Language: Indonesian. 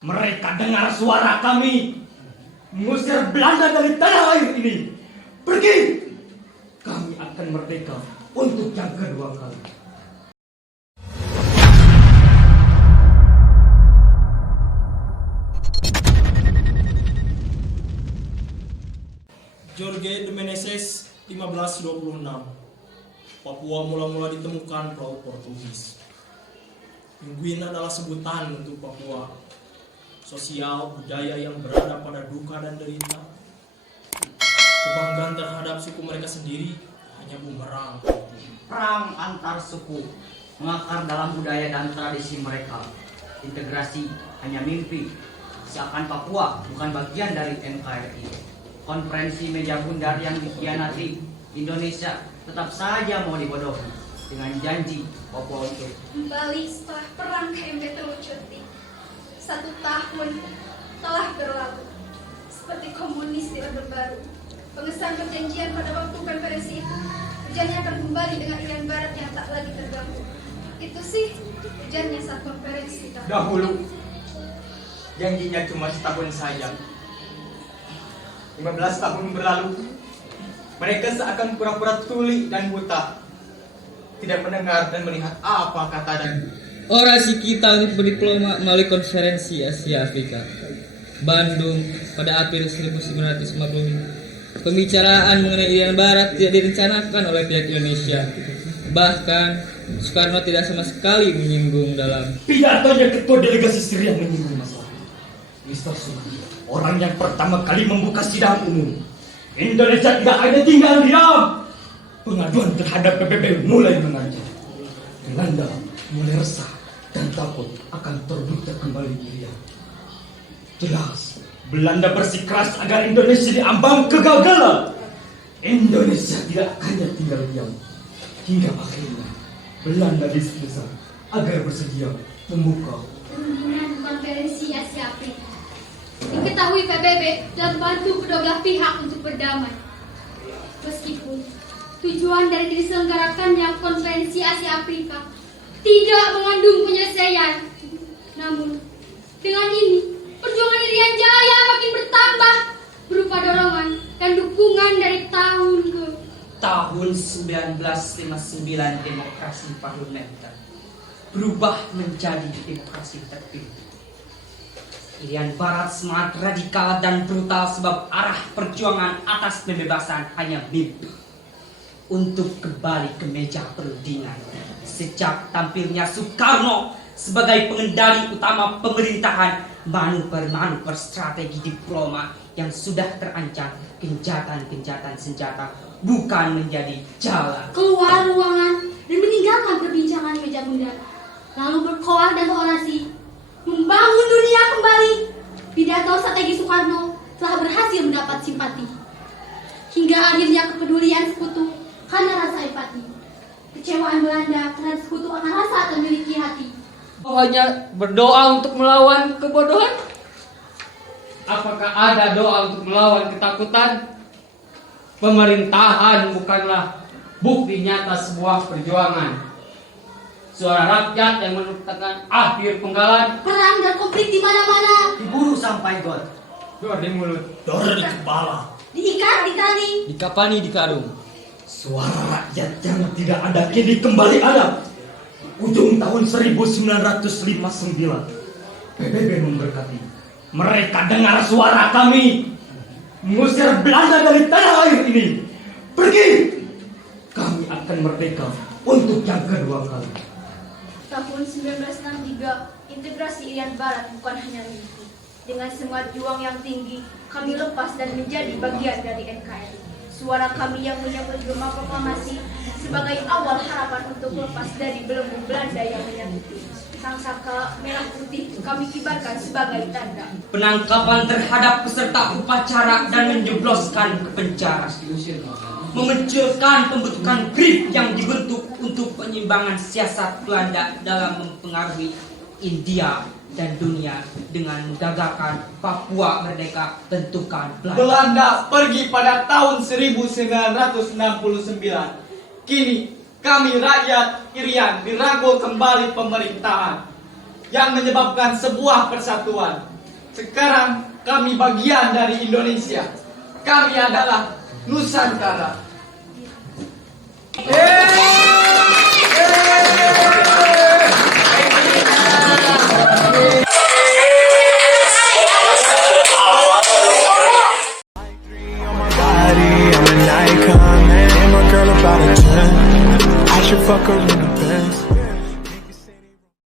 Mereka dengar suara kami mengusir Belanda dari tanah air ini. Pergi! Kami akan merdeka untuk yang kedua kali. Jorge de Menezes 1526. Papua mula-mula ditemukan pelaut Portugis. Mingguin adalah sebutan untuk Papua. Sosial budaya yang berada pada duka dan derita. Kebanggaan terhadap suku mereka sendiri hanya bumerang. Perang antar suku mengakar dalam budaya dan tradisi mereka. Integrasi hanya mimpi. Seakan Papua bukan bagian dari NKRI. Konferensi meja bundar yang dikhianati Indonesia tetap saja mau dibodohi dengan janji Papua untuk kembali setelah perang KMP Telucuti. 1 tahun telah berlalu. Seperti komunis di Orde Baru, pengesahan perjanjian pada waktu konferensi itu, hujannya akan kembali dengan Irian Barat yang tak lagi terganggu. Itu sih hujannya saat konferensi. Dahulu janjinya cuma setahun saja. 15 tahun berlalu, mereka seakan pura-pura tuli dan buta, tidak mendengar dan melihat apa kata dan orasi kita untuk berdiploma melalui konferensi Asia Afrika Bandung pada April 1950. Pembicaraan mengenai Irian Barat tidak direncanakan oleh pihak Indonesia. Bahkan Soekarno tidak sama sekali menyinggung dalam Pidatonya ketua delegasi Syria menyinggung masalah. Mr. Soekarno, orang yang pertama kali membuka sidang umum. Indonesia tidak hanya tinggal diam. Pengaduan terhadap PBB mulai mengancam. Belanda mulai resah dan takut akan terbuka kembali Irian. Jelas, Belanda bersikeras agar Indonesia diambang kegagalan. Indonesia tidak hanya tinggal diam. Hingga akhirnya Belanda disesak agar bersedia membuka Perundingan konferensi Asia Afrika. Diketahui PBB telah membantu kedua belah pihak untuk berdamai. Meskipun tujuan dari diselenggarakannya konferensi Asia Afrika tidak mengandung penyelesaian, namun dengan ini perjuangan Irian Jaya makin bertambah berupa dorongan dan dukungan dari tahun ke tahun 1959. Demokrasi parlementer berubah menjadi demokrasi terpimpin. Irian Barat sangat radikal dan brutal sebab arah perjuangan atas pembebasan hanya mimpi untuk kembali ke meja perundingan. Sejak tampilnya Soekarno sebagai pengendali utama pemerintahan, manuver-manuver strategi diploma yang sudah terancam gencatan-gencatan senjata bukan menjadi jalan. keluar ruangan dan meninggalkan perbincangan di meja bundar, lalu berkoar dan berorasi membangun dunia kembali. Pidato strategi Soekarno telah berhasil mendapat simpati hingga akhirnya kepedulian sekutu karena rasa empati, kecewaan Belanda terhadap sekutu karena rasa tak memiliki hati. Hanya berdoa untuk melawan kebodohan? Apakah ada doa untuk melawan ketakutan? Pemerintahan bukanlah bukti nyata sebuah perjuangan. Suara rakyat yang menentukan akhir penggalan. Perang dan konflik di mana-mana, Diburu sampai got. Dor di mulut, dor di kepala. diikat di tali. dikapani di karung. Suara rakyat yang tidak ada kini kembali ada. Ujung tahun 1959, PBB memberkati. Mereka dengar suara kami mengusir Belanda dari tanah air ini. Pergi! Kami akan merdeka untuk yang kedua kali. Tahun 1963, integrasi Irian Barat bukan hanya mimpi. Dengan semangat juang yang tinggi, kami lepas dan menjadi bagian dari NKRI. Suara kami yang menyambut gema proklamasi sebagai awal harapan untuk lepas dari belenggu Belanda yang menyakiti. Sangsaka merah putih kami kibarkan sebagai tanda Penangkapan terhadap peserta upacara dan menjebloskan ke penjara. Memunculkan pembentukan BRIP yang dibentuk untuk penyimbangan siasat Belanda dalam mempengaruhi India dan dunia dengan menggagalkan Papua merdeka bentukan Belanda. Belanda pergi pada tahun 1969. Kini kami rakyat Irian dirangkul kembali pemerintahan yang menyebabkan sebuah persatuan Sekarang kami bagian dari Indonesia. Kami adalah Nusantara. I'm an icon, man. And my girl about a 10. I should fuck her in the Benz.